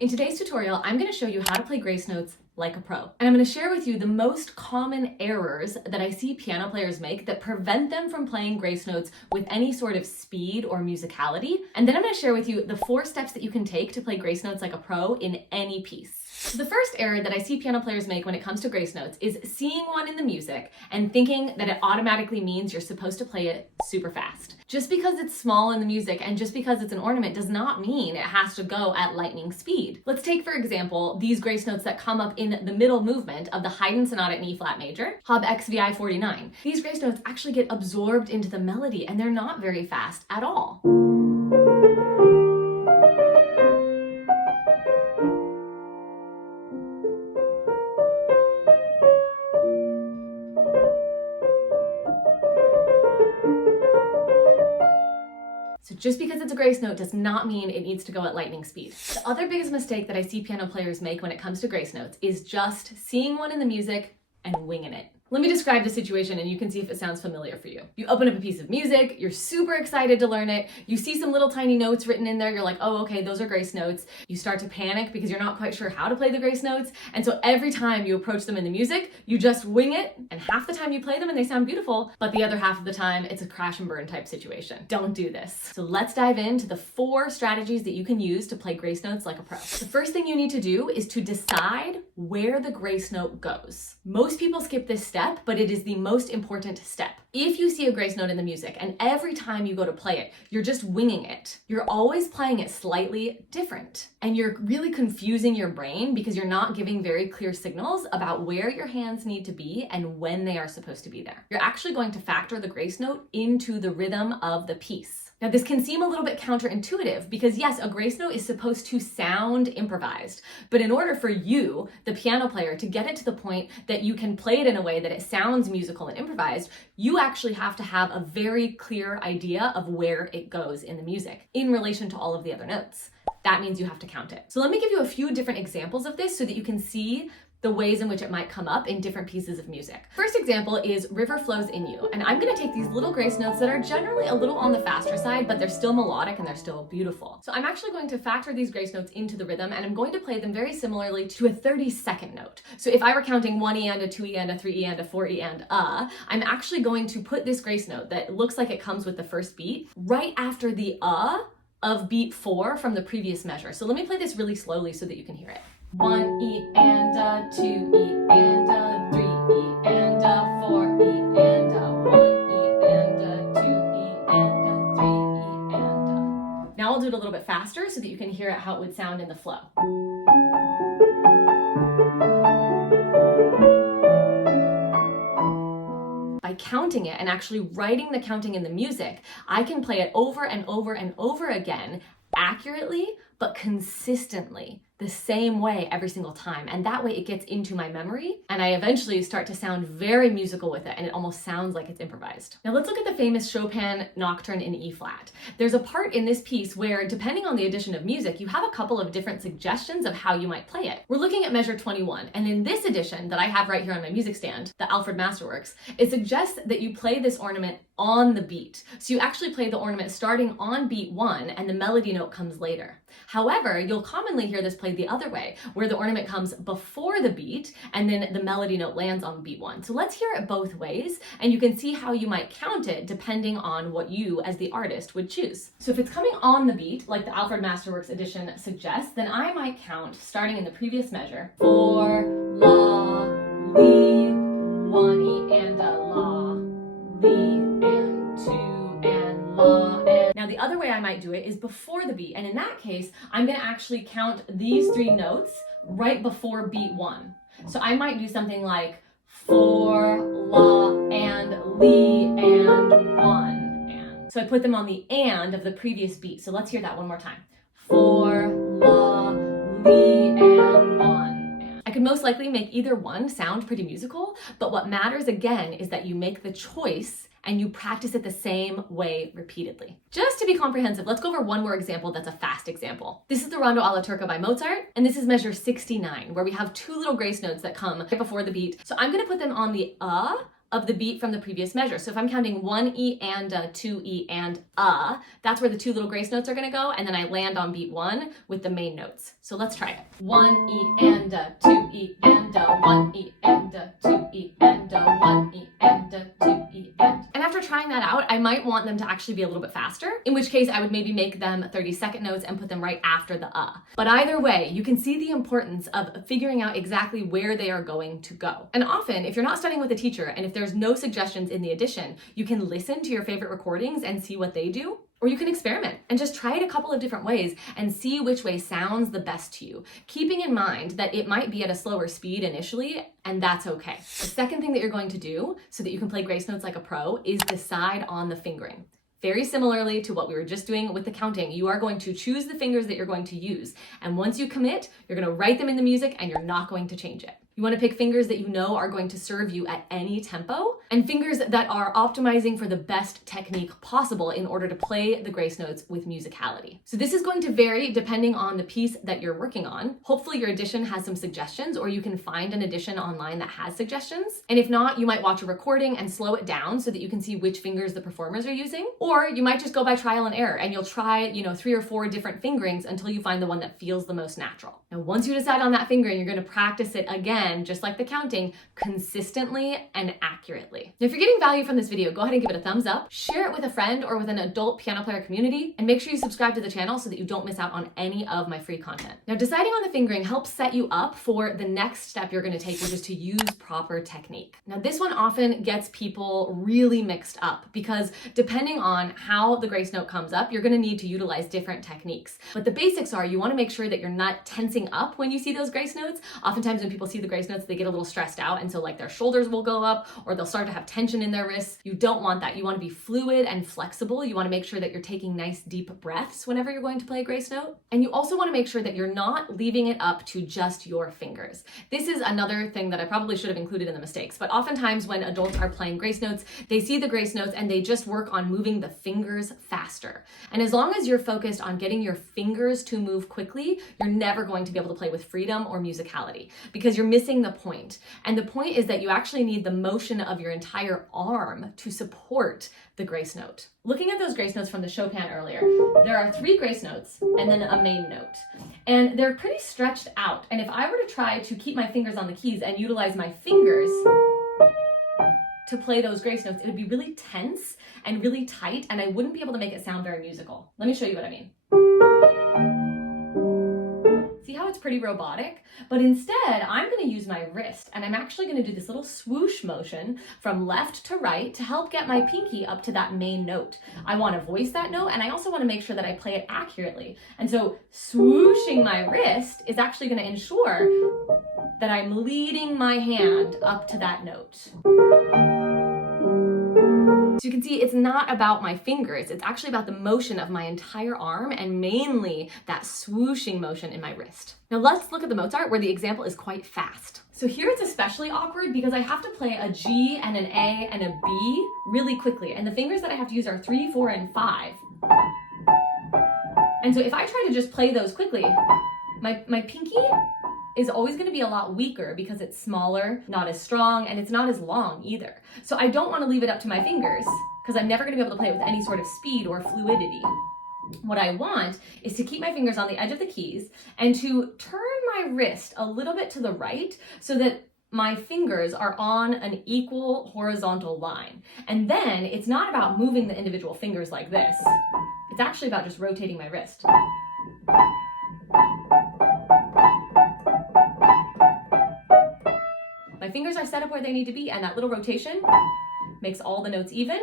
In today's tutorial, I'm going to show you how to play grace notes like a pro. And I'm going to share with you the most common errors that I see piano players make that prevent them from playing grace notes with any sort of speed or musicality. And then I'm going to share with you the 4 steps that you can take to play grace notes like a pro in any piece. So the first error that I see piano players make when it comes to grace notes is seeing one in the music and thinking that it automatically means you're supposed to play it super fast. Just because it's small in the music and just because it's an ornament does not mean it has to go at lightning speed. Let's take, for example, these grace notes that come up in the middle movement of the Haydn Sonata in E flat major, Hub XVI 49. These grace notes actually get absorbed into the melody and they're not very fast at all. So just because it's a grace note does not mean it needs to go at lightning speed. The other biggest mistake that I see piano players make when it comes to grace notes is just seeing one in the music and winging it. Let me describe the situation and you can see if it sounds familiar for you. You open up a piece of music, you're super excited to learn it, you see some little tiny notes written in there, you're like, oh, okay, those are grace notes. You start to panic because you're not quite sure how to play the grace notes, and so every time you approach them in the music, you just wing it, and half the time you play them and they sound beautiful, but the other half of the time it's a crash and burn type situation. Don't do this. So let's dive into the 4 strategies that you can use to play grace notes like a pro. The first thing you need to do is to decide where the grace note goes. Most people skip this step, but it is the most important step. If you see a grace note in the music and every time you go to play it, you're just winging it, you're always playing it slightly different. And you're really confusing your brain because you're not giving very clear signals about where your hands need to be and when they are supposed to be there. You're actually going to factor the grace note into the rhythm of the piece. Now, this can seem a little bit counterintuitive because yes, a grace note is supposed to sound improvised, but in order for you, the piano player, to get it to the point that you can play it in a way that it sounds musical and improvised, you actually have to have a very clear idea of where it goes in the music in relation to all of the other notes. That means you have to count it. So let me give you a few different examples of this so that you can see the ways in which it might come up in different pieces of music. First example is River Flows in You. And I'm gonna take these little grace notes that are generally a little on the faster side, but they're still melodic and they're still beautiful. So I'm actually going to factor these grace notes into the rhythm and I'm going to play them very similarly to a 30-second note. So if I were counting 1 E and a 2 E and a 3 E and a 4 E and I'm actually going to put this grace note that looks like it comes with the first beat right after the of beat 4 from the previous measure. So let me play this really slowly so that you can hear it. 1 E and a 2 E and a 3 E and a 4 E and a 1 E and a 2 E and a 3 E and a. Now I'll do it a little bit faster so that you can hear how it would sound in the flow. By counting it and actually writing the counting in the music, I can play it over and over and over again accurately, but consistently, the same way every single time. And that way it gets into my memory and I eventually start to sound very musical with it and it almost sounds like it's improvised. Now let's look at the famous Chopin Nocturne in E flat. There's a part in this piece where, depending on the addition of music, you have a couple of different suggestions of how you might play it. We're looking at measure 21, and in this edition that I have right here on my music stand, the Alfred Masterworks, it suggests that you play this ornament on the beat. So you actually play the ornament starting on beat 1 and the melody note comes later. However, you'll commonly hear this played the other way, where the ornament comes before the beat and then the melody note lands on beat 1. So let's hear it both ways and you can see how you might count it depending on what you as the artist would choose. So if it's coming on the beat, like the Alfred Masterworks edition suggests, then I might count starting in the previous measure, 4, La, Li, 1 E and a La, Li, and 2 and La, and now the other way I might do it is before the beat, and in that case I'm going to actually count these 3 notes right before beat 1. So I might do something like 4, La, and Li, and 1, and. So I put them on the and of the previous beat. So let's hear that one more time. 4, La, Li, and 1. I could most likely make either one sound pretty musical, but what matters again is that you make the choice and you practice it the same way repeatedly. Just to be comprehensive, let's go over one more example that's a fast example. This is the Rondo alla Turca by Mozart, and this is measure 69, where we have 2 little grace notes that come right before the beat. So I'm gonna put them on the of the beat from the previous measure. So if I'm counting 1 E and a, 2 E and a, that's where the two little grace notes are gonna go, and then I land on beat 1 with the main notes. So let's try it. 1 E and a, 2 E and a, 1 E and a, 2 E and a, 1 E and a, 2 E and. And after trying that out, I might want them to actually be a little bit faster, in which case I would maybe make them 30-second notes and put them right after the But either way, you can see the importance of figuring out exactly where they are going to go. And often, if you're not studying with a teacher and if there's no suggestions in the addition, you can listen to your favorite recordings and see what they do. Or you can experiment and just try it a couple of different ways and see which way sounds the best to you, keeping in mind that it might be at a slower speed initially, and that's okay. The second thing that you're going to do so that you can play grace notes like a pro is decide on the fingering. Very similarly to what we were just doing with the counting, you are going to choose the fingers that you're going to use. And once you commit, you're going to write them in the music and you're not going to change it. You want to pick fingers that you know are going to serve you at any tempo, and fingers that are optimizing for the best technique possible in order to play the grace notes with musicality. So this is going to vary depending on the piece that you're working on. Hopefully your edition has some suggestions, or you can find an edition online that has suggestions. And if not, you might watch a recording and slow it down so that you can see which fingers the performers are using. Or you might just go by trial and error and you'll try, 3 or 4 different fingerings until you find the one that feels the most natural. Now, once you decide on that fingering, you're going to practice it again, just like the counting, consistently and accurately. Now, if you're getting value from this video, go ahead and give it a thumbs up, share it with a friend or with an adult piano player community, and make sure you subscribe to the channel so that you don't miss out on any of my free content. Now, deciding on the fingering helps set you up for the next step you're going to take, which is to use proper technique. Now, this one often gets people really mixed up because depending on how the grace note comes up, you're going to need to utilize different techniques. But the basics are you want to make sure that you're not tensing up when you see those grace notes. Oftentimes when people see the grace notes, they get a little stressed out, and so like their shoulders will go up or they'll start to have tension in their wrists. You don't want that. You want to be fluid and flexible. You want to make sure that you're taking nice deep breaths whenever you're going to play a grace note. And you also want to make sure that you're not leaving it up to just your fingers. This is another thing that I probably should have included in the mistakes, but oftentimes when adults are playing grace notes, they see the grace notes and they just work on moving the fingers faster. And as long as you're focused on getting your fingers to move quickly, you're never going to be able to play with freedom or musicality because you're missing the point. And the point is that you actually need the motion of your entire arm to support the grace note. Looking at those grace notes from the Chopin earlier, there are 3 grace notes and then a main note. And they're pretty stretched out. And if I were to try to keep my fingers on the keys and utilize my fingers to play those grace notes, it would be really tense and really tight, and I wouldn't be able to make it sound very musical. Let me show you what I mean. See how it's pretty robotic? But instead, I'm going to use my wrist, and I'm actually going to do this little swoosh motion from left to right to help get my pinky up to that main note. I want to voice that note, and I also want to make sure that I play it accurately. And so swooshing my wrist is actually going to ensure that I'm leading my hand up to that note. So you can see it's not about my fingers, it's actually about the motion of my entire arm and mainly that swooshing motion in my wrist. Now let's look at the Mozart where the example is quite fast. So here it's especially awkward because I have to play a G and an A and a B really quickly, and the fingers that I have to use are 3, 4, and 5. And so if I try to just play those quickly, my pinky is always going to be a lot weaker because it's smaller, not as strong, and it's not as long either. So I don't want to leave it up to my fingers because I'm never going to be able to play it with any sort of speed or fluidity. What I want is to keep my fingers on the edge of the keys and to turn my wrist a little bit to the right so that my fingers are on an equal horizontal line. And then it's not about moving the individual fingers like this. It's actually about just rotating my wrist. My fingers are set up where they need to be, and that little rotation makes all the notes even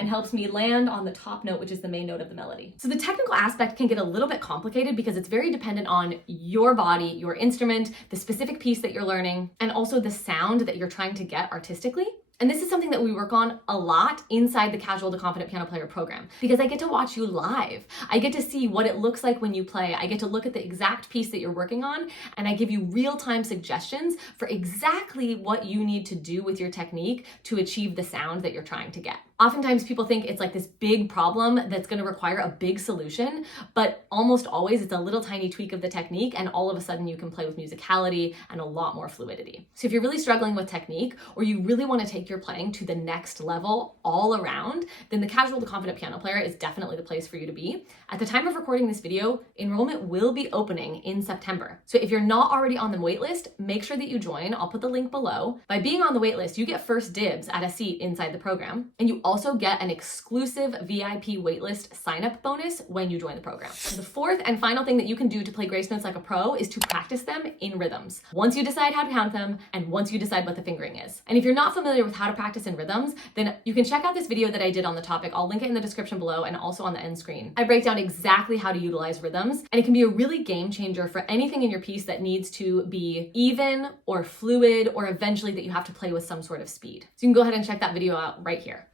and helps me land on the top note, which is the main note of the melody. So the technical aspect can get a little bit complicated because it's very dependent on your body, your instrument, the specific piece that you're learning, and also the sound that you're trying to get artistically. And this is something that we work on a lot inside the Casual to Confident Piano Player program because I get to watch you live. I get to see what it looks like when you play. I get to look at the exact piece that you're working on, and I give you real-time suggestions for exactly what you need to do with your technique to achieve the sound that you're trying to get. Oftentimes people think it's like this big problem that's going to require a big solution, but almost always it's a little tiny tweak of the technique, and all of a sudden you can play with musicality and a lot more fluidity. So if you're really struggling with technique, or you really want to take your playing to the next level all around, then the Casual to Confident Piano Player is definitely the place for you to be. At the time of recording this video, enrollment will be opening in September. So if you're not already on the waitlist, make sure that you join. I'll put the link below. By being on the waitlist, you get first dibs at a seat inside the program, and you also get an exclusive VIP waitlist sign-up bonus when you join the program. So the fourth and final thing that you can do to play grace notes like a pro is to practice them in rhythms. Once you decide how to count them, and once you decide what the fingering is. And if you're not familiar with how to practice in rhythms, then you can check out this video that I did on the topic. I'll link it in the description below and also on the end screen. I break down exactly how to utilize rhythms, and it can be a really game changer for anything in your piece that needs to be even or fluid, or eventually that you have to play with some sort of speed. So you can go ahead and check that video out right here.